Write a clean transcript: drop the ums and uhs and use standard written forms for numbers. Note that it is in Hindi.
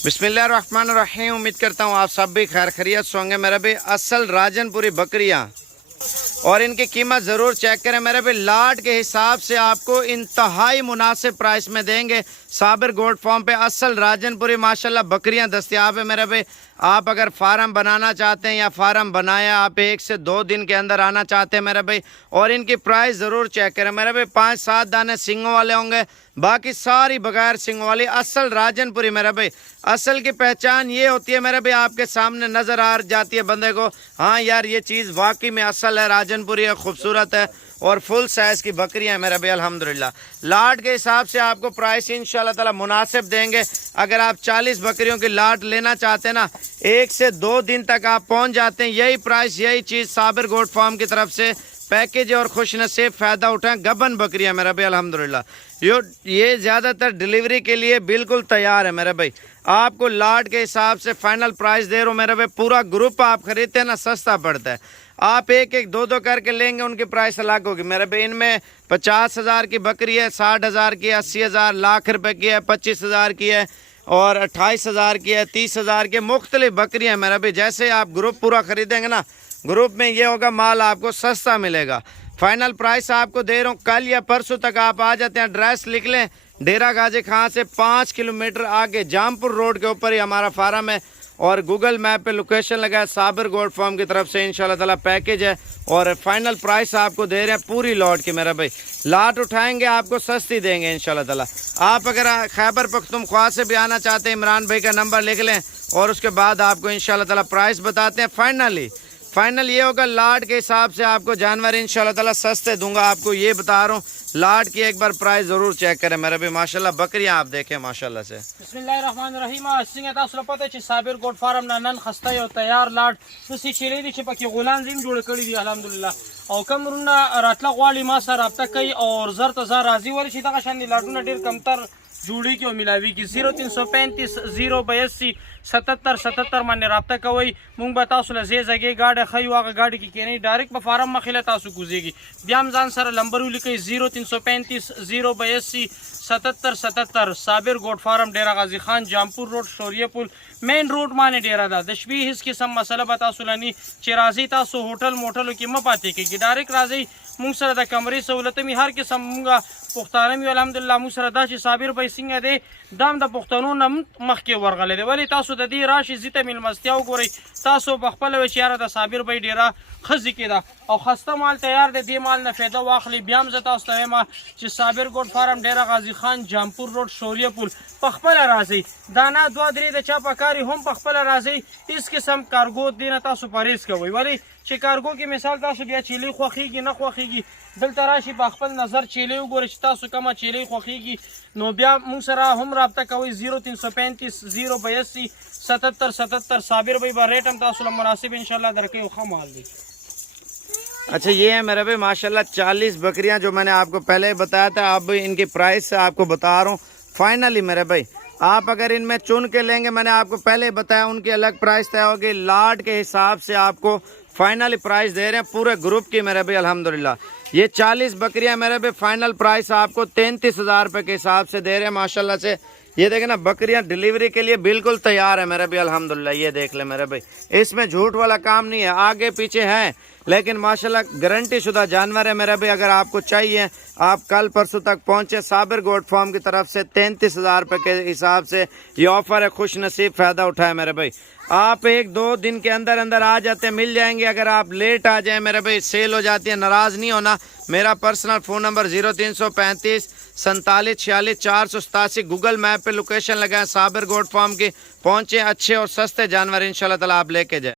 बिस्मिल्लाहिर्रहमानिर्रहीम। उम्मीद करता हूँ आप सब भी खैर खैरियत से होंगे मेरे भाई। असल राजनपुरी बकरियाँ और इनकी कीमत ज़रूर चेक करें मेरे भाई। लाट के हिसाब से आपको इंतहाई मुनासिब प्राइस में देंगे। साबिर गोल्ड फार्म पे असल राजनपुरी माशाल्लाह बकरियां दस्तियाब है मेरे भाई। आप अगर फार्म बनाना चाहते हैं या फार्म बनाया आप 1 से 2 दिन के अंदर आना चाहते हैं मेरे भाई, और इनकी प्राइस ज़रूर चेक करें मेरे भाई। 5-7 दाने सिंगों वाले होंगे, बाकी सारी बगैर सिंगों वाली असल राजनपुरी मेरे भाई। असल की पहचान ये होती है मेरे भाई, आपके सामने नज़र आ जाती है बंदे को, हाँ यार ये चीज़ वाकई में असल है, राजनपुरी है, खूबसूरत है और फुल साइज़ की बकरियां हैं मेरे भाई अल्हम्दुलिल्लाह। लाट के हिसाब से आपको प्राइस इंशाल्लाह ताला मुनासिब देंगे। अगर आप 40 बकरियों की लाट लेना चाहते हैं ना, 1 से 2 दिन तक आप पहुंच जाते हैं। यही प्राइस यही चीज़ साबिर गोल्ड फार्म की तरफ से पैकेज और खुश नसीब फ़ायदा उठाएं। गबन बकरियां मेरा भाई अल्हम्दुलिल्लाह। ये ज़्यादातर डिलीवरी के लिए बिल्कुल तैयार है मेरे भाई। आपको लाट के हिसाब से फाइनल प्राइस दे रहा हूँ मेरे भाई। पूरा ग्रुप आप खरीदते हैं ना, सस्ता पड़ता है। आप 1-1, 2-2 करके लेंगे, उनकी प्राइस अलग होगी मेरे भाई। इनमें 50,000 की बकरी है, 60,000 की है, 80,000 लाख रुपए की है, 25,000 की है और 28,000 की है, 30,000 की मुख्तलिफ बकरियाँ हैं मेरा भाई। जैसे आप ग्रुप पूरा खरीदेंगे ना, ग्रुप में ये होगा माल आपको सस्ता मिलेगा। फाइनल प्राइस आपको दे रहा हूँ। कल या परसों तक आप आ जाते हैं, एड्रेस लिख लें। डेरा गाजी खां से 5 किलोमीटर आगे जामपुर रोड के ऊपर ही हमारा फार्म है और गूगल मैप पे लोकेशन लगा है। साबिर गोल्ड फार्म की तरफ से इंशाल्लाह ताला पैकेज है और फाइनल प्राइस आपको दे रहे हैं पूरी लॉट की मेरा भाई। लाट उठाएंगे आपको सस्ती देंगे इंशाल्लाह ताला। आप अगर खैबर पख्तूनख्वा से भी आना चाहते हैं, इमरान भाई का नंबर लिख लें और उसके बाद आपको इंशाल्लाह ताला प्राइस बताते हैं। फाइनल ये होगा लाट के हिसाब से आपको जानवर इंशाल्लाह ताला सस्ते दूंगा। आपको ये बता रहा हूँ, लाट की एक बार प्राइस जरूर चेक करें मेरे भी। माशाल्लाह बकरियां आप देखें माशाल्लाह से। बिस्मिल्लाहिर्रहमानिर्रहीम। सिंह तासु पता है साबिर गोल्ड फार्म नन खस्ता और तैयार लाट तुसी चले दी पकी गुलाम जिम जोड़ कड़ी दी अल्हम्दुलिल्लाह। और कम रुना रातला वाली मा सर अब तक कई और जर तजार राजी वाली सीधा का शानी लाटूना डेर कमतर जुड़ी क्यों मिलावी की 0335 082 77 77 माने रब्ता कोई मुंग बताओ सुला जे जगह गाड़ी खयुआ गाड़ी की केनी डायरेक्ट फार्म में खिला तासु गुजेगी ब्याम जान सर लंबर लिखे 0335 082 77 77 साबिर गोड फार्म डेरा गाजी खान जामपुर रोड शौरिया पुल मेन रोड माने डेरा दा दशबी हिस किस्म मसला बता सुलानी चिराजी तासु होटल मोटल की मपाते की डायरेक्ट राजी मुंग सर दा कमरे सहूलत में हर किस्म मुंगा पुख्तान में अल्हम्दुलिल्लाह मुंग सर दा साबिर भाई सिंह दे दाम द पुख्तानों नम मख के वर्गले दे वाली तासु द दी राशि जिते मिल मस्तियाव गोरी तासु बखपल वेचारा द साबिर भाई डेरा खजी के दा और खस्ता माल तैयार दे माल न फायदा वाखली ब्याम जता उस्तमा च साबिर गोड फार्म डेरा गाजी खान जामपुर रोड शौरिया पुल पखपल राजी दाना 2-3 द चापाकारी हम पखपल राजी। इस किस्म कार्गो दिन तासु परेज कोई वाली च कार्गो की मिसाल तासु बिया चिली खोखीगी न खोखीगी दल तराशी पखपल नजर चिली गोरी तासु कमा चिली खोखीगी नो ब्या मुंगसरा हम राब्ता कोई 0335 082 77 77 साबिर भाई बा रेट हम तासु मुनासिब इंशाल्लाह दरके खमाल दी। अच्छा ये है मेरे भाई माशाल्लाह 40 बकरियां जो मैंने आपको पहले बताया था, अब इनकी प्राइस से आपको बता रहा हूँ। फाइनली मेरे भाई आप अगर इनमें चुन के लेंगे, मैंने आपको पहले बताया उनकी अलग प्राइस तय होगी। लाट के हिसाब से आपको फाइनली प्राइस दे रहे हैं पूरे ग्रुप की मेरे भाई अल्हम्दुलिल्लाह। ये 40 बकरियां मेरे भाई फाइनल प्राइस आपको 33,000 रुपये के हिसाब से दे रहे हैं माशाल्लाह से। ये देखें ना, बकरियां डिलीवरी के लिए बिल्कुल तैयार है मेरे भाई अल्हम्दुलिल्लाह। ये देख ले मेरे भाई, इसमें झूठ वाला काम नहीं है, आगे पीछे है लेकिन माशाल्लाह गारंटी शुदा जानवर है मेरे भाई। अगर आपको चाहिए आप कल परसों तक पहुंचे। साबिर गोड फार्म की तरफ से 33,000 रुपये के हिसाब से ये ऑफर है, खुश नसीब फ़ायदा उठाए मेरे भाई। आप 1-2 दिन के अंदर अंदर आ जाते हैं, मिल जाएंगे। अगर आप लेट आ जाएं मेरे भाई सेल हो जाती है, नाराज़ नहीं होना। मेरा personal phone number 0335 47 46 487। Google map पे लोकेशन लगाएं साबिर गोड फार्म की, पहुंचे अच्छे और सस्ते जानवर इंशाल्लाह ताला आप लेके जाए।